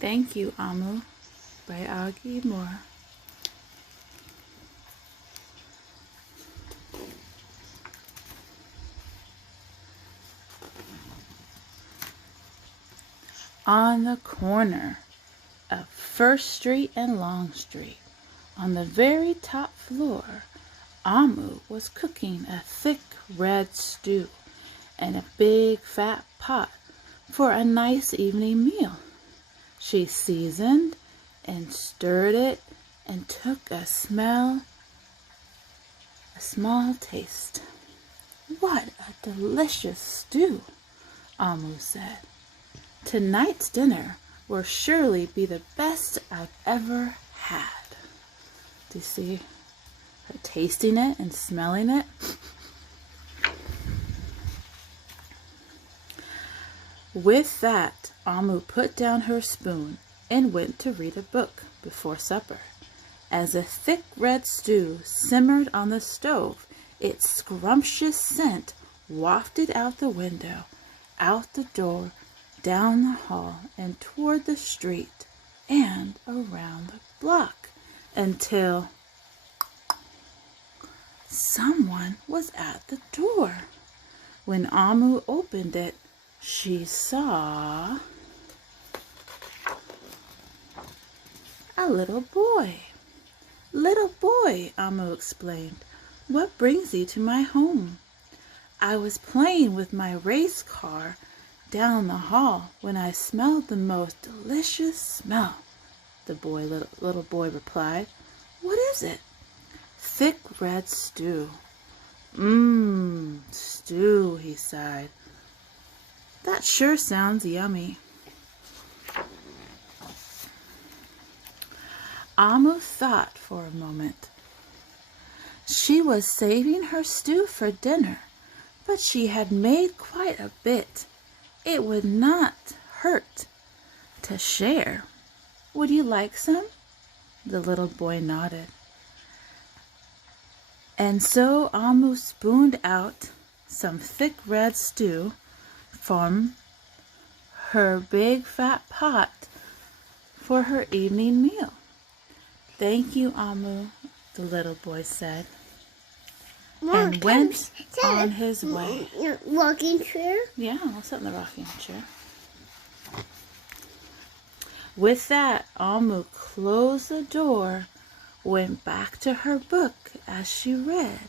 Thank You Omu by Oge Mora. On the corner of First Street and Long Street, on the very top floor, Omu was cooking a thick red stew in a big fat pot for a nice evening meal. She seasoned and stirred it and took a small taste. "What a delicious stew," Omu said. "Tonight's dinner will surely be the best I've ever had." Do you see her tasting it and smelling it? With that, Omu put down her spoon and went to read a book before supper. As the thick red stew simmered on the stove, its scrumptious scent wafted out the window, out the door, down the hall, and toward the street, and around the block, until someone was at the door. When Omu opened it, she saw a little boy. "Little boy," Omu explained, "what brings you to my home?" "I was playing with my race car down the hall when I smelled the most delicious smell," the little boy replied. "What is it?" "Thick red stew." Stew," he sighed. "That sure sounds yummy." Omu thought for a moment. She was saving her stew for dinner, but she had made quite a bit. It would not hurt to share. "Would you like some?" The little boy nodded. And so Omu spooned out some thick red stew from her big fat pot for her evening meal. "Thank you, Omu," the little boy said, and went on his way. Rocking chair? Yeah, I'll sit in the rocking chair. With that, Omu closed the door, went back to her book as she read.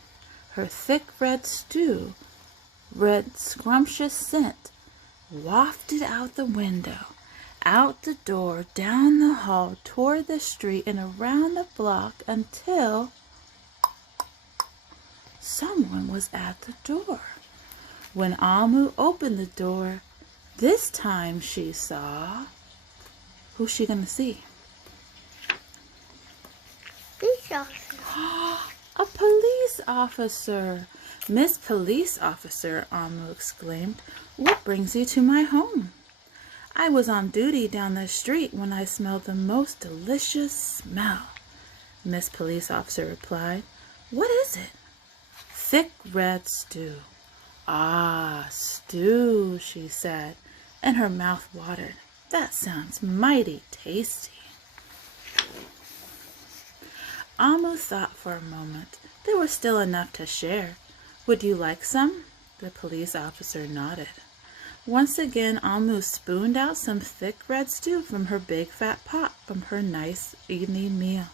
Her thick red stew, red scrumptious scent, wafted out the window, out the door, down the hall, toward the street, and around the block, until someone was at the door. When Omu opened the door, this time she saw... Who's she gonna see? A police officer. "Miss Police Officer," Omu exclaimed, "what brings you to my home?" "I was on duty down the street when I smelled the most delicious smell," Miss Police Officer replied. "What is it?" "Thick red stew." "Ah, stew," she said, and her mouth watered. "That sounds mighty tasty." Omu thought for a moment. There was still enough to share. "Would you like some?" The police officer nodded. Once again, Omu spooned out some thick red stew from her big fat pot from her nice evening meal.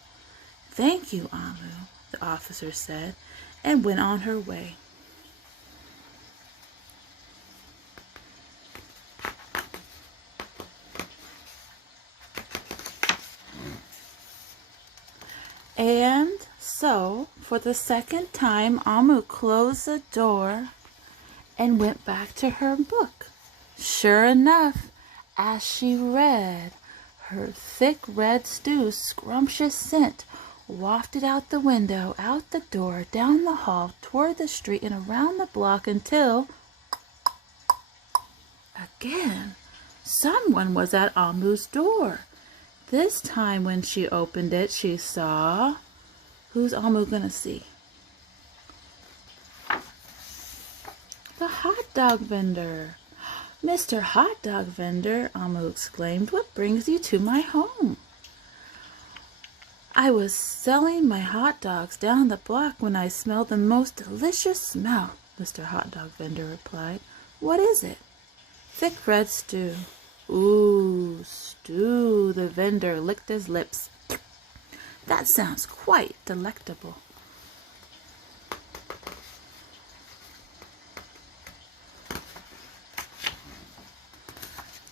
"Thank you, Omu," the officer said, and went on her way. And so, for the second time, Omu closed the door and went back to her book. Sure enough, as she read, her thick red stew, scrumptious scent wafted out the window, out the door, down the hall, toward the street, and around the block, until again someone was at Omu's door. This time when she opened it, she saw... Who's Omu gonna see? The hot dog vendor. Mr. Hot Dog Vendor, Omu exclaimed, what brings you to my home? I was selling my hot dogs down the block when I smelled the most delicious smell, Mr. Hot Dog Vendor replied. What is it? Thick red stew. Ooh, stew, the vendor licked his lips. That sounds quite delectable.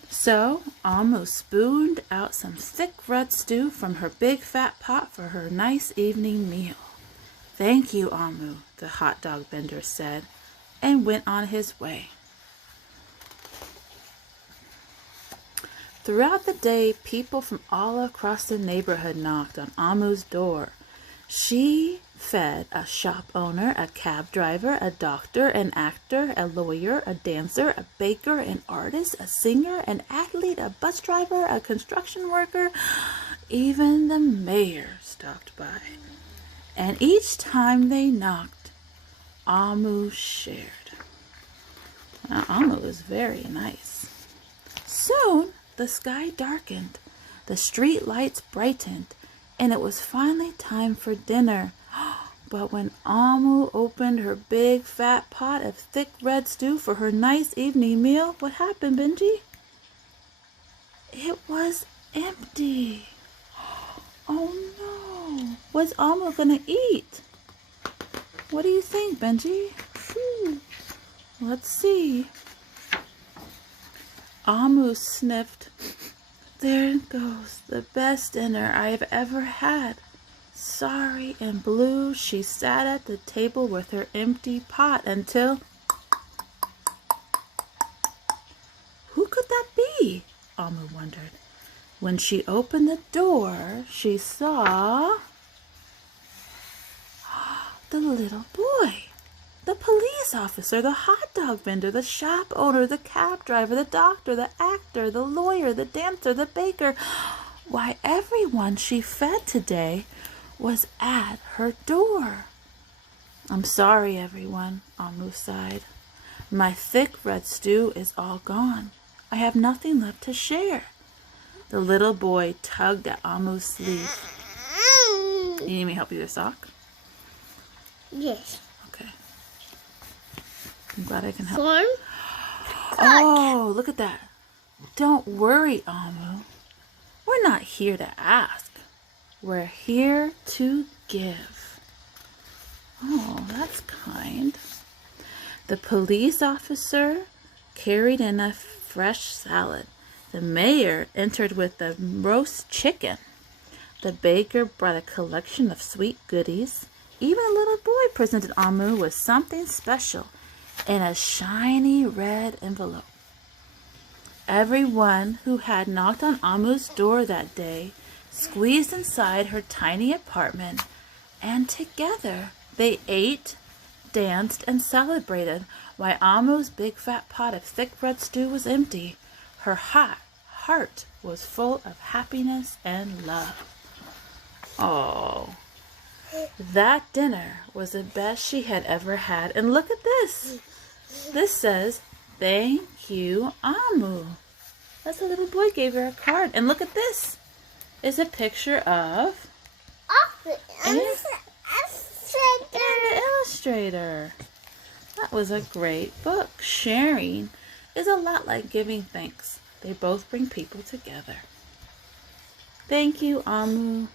So, Omu spooned out some thick red stew from her big fat pot for her nice evening meal. Thank you, Omu, the hot dog vendor said, and went on his way. Throughout the day, people from all across the neighborhood knocked on Amu's door. She fed a shop owner, a cab driver, a doctor, an actor, a lawyer, a dancer, a baker, an artist, a singer, an athlete, a bus driver, a construction worker. Even the mayor stopped by. And each time they knocked, Omu shared. Now, Omu is very nice. Soon, the sky darkened, the street lights brightened, and it was finally time for dinner. But when Omu opened her big fat pot of thick red stew for her nice evening meal, what happened, Benji? It was empty. Oh no! What's Omu gonna eat? What do you think, Benji? Let's see. Omu sniffed. There goes the best dinner I have ever had. Sorry and blue, she sat at the table with her empty pot until... Who could that be? Omu wondered. When she opened the door, she saw... the little boy. The police officer, the hot dog vendor, the shop owner, the cab driver, the doctor, the actor, the lawyer, the dancer, the baker. Why, everyone she fed today was at her door. I'm sorry, everyone, Omu sighed. My thick red stew is all gone. I have nothing left to share. The little boy tugged at Amu's sleeve. You need me to help you with a sock? Yes. Okay. I'm glad I can help. Form. Oh, look at that. Don't worry, Omu. We're not here to ask. We're here to give. Oh, that's kind. The police officer carried in a fresh salad. The mayor entered with a roast chicken. The baker brought a collection of sweet goodies. Even a little boy presented Omu with something special in a shiny red envelope. Everyone who had knocked on Amu's door that day squeezed inside her tiny apartment, and together they ate, danced, and celebrated while Amu's big fat pot of thick red stew was empty. Her hot heart was full of happiness and love. Oh, that dinner was the best she had ever had. And look at this. This says, thank you, Omu. That's a little boy gave her a card. And look at this. It's a picture of an illustrator. That was a great book. Sharing is a lot like giving thanks. They both bring people together. Thank you, Omu.